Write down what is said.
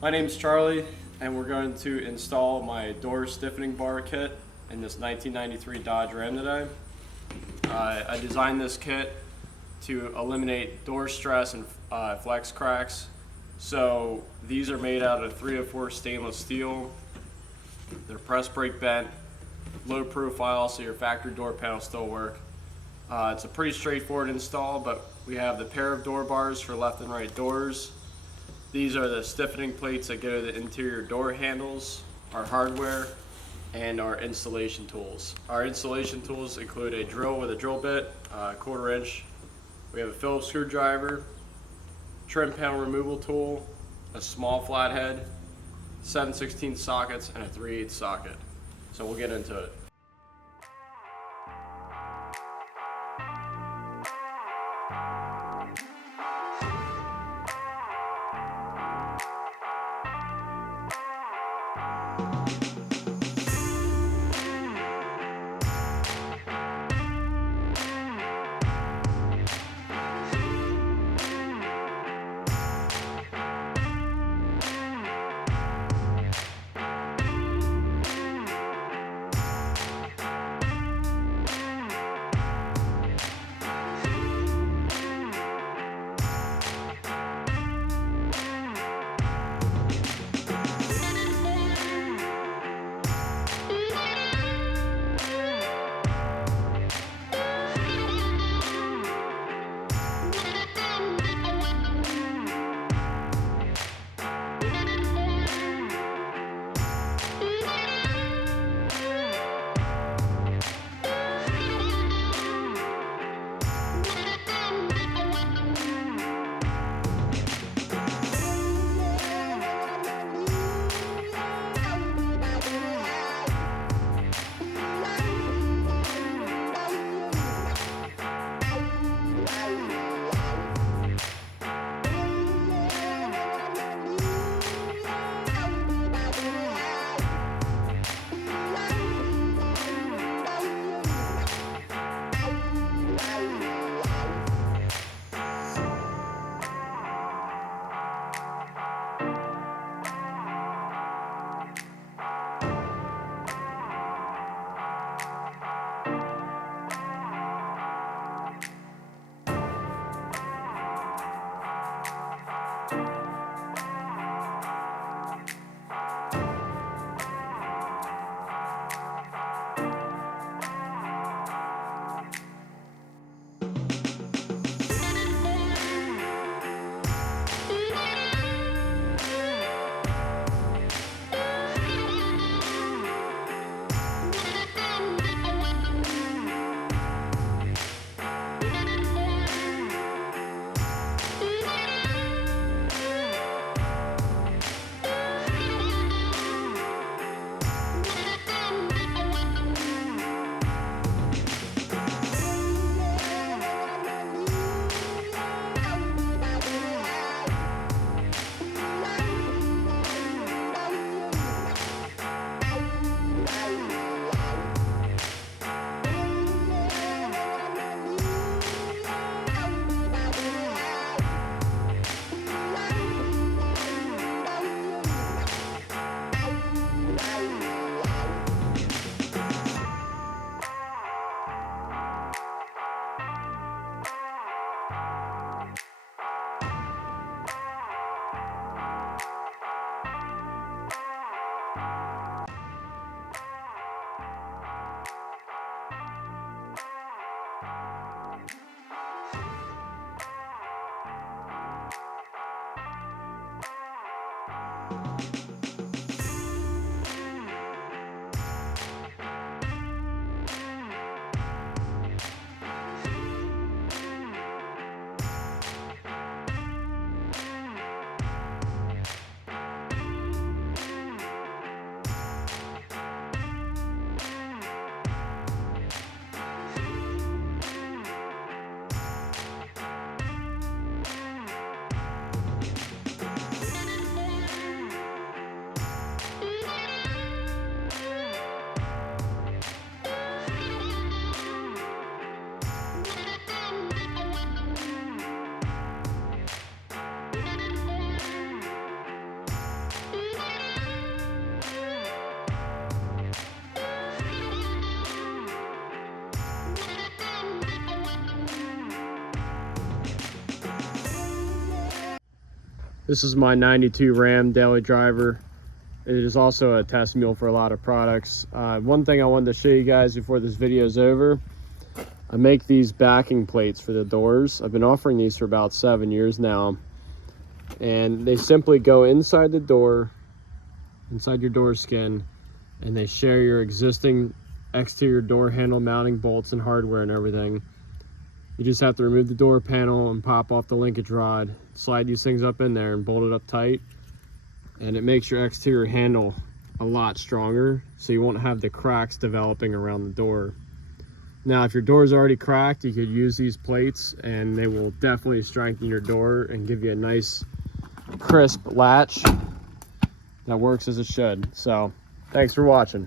My name's Charlie, and we're going to install my door stiffening bar kit in this 1993 Dodge Ram today. I designed this kit to eliminate door stress and flex cracks. So these are made out of 304 stainless steel. They're press brake bent, low profile, so your factory door panels still work. It's a pretty straightforward install, but we have the pair of door bars for left and right doors. These are the stiffening plates that go to the interior door handles, our hardware, and our installation tools. Our installation tools include a drill with a drill bit, a 1/4 inch. We have a Phillips screwdriver, trim panel removal tool, a small flathead, 7/16 sockets, and a 3/8 socket. So we'll get into it. This is my 92 Ram daily driver. It is also a test mule for a lot of products. One thing I wanted to show you guys before this video is over, I make these backing plates for the doors. I've been offering these for about 7 years now. And they simply go inside the door, inside your door skin, and they share your existing exterior door handle mounting bolts and hardware and everything. You just have to remove the door panel and pop off the linkage rod, slide these things up in there and bolt it up tight, and it makes your exterior handle a lot stronger, so you won't have the cracks developing around the door. Now, if your door is already cracked, you could use these plates and they will definitely strengthen your door and give you a nice crisp latch that works as it should. So thanks for watching.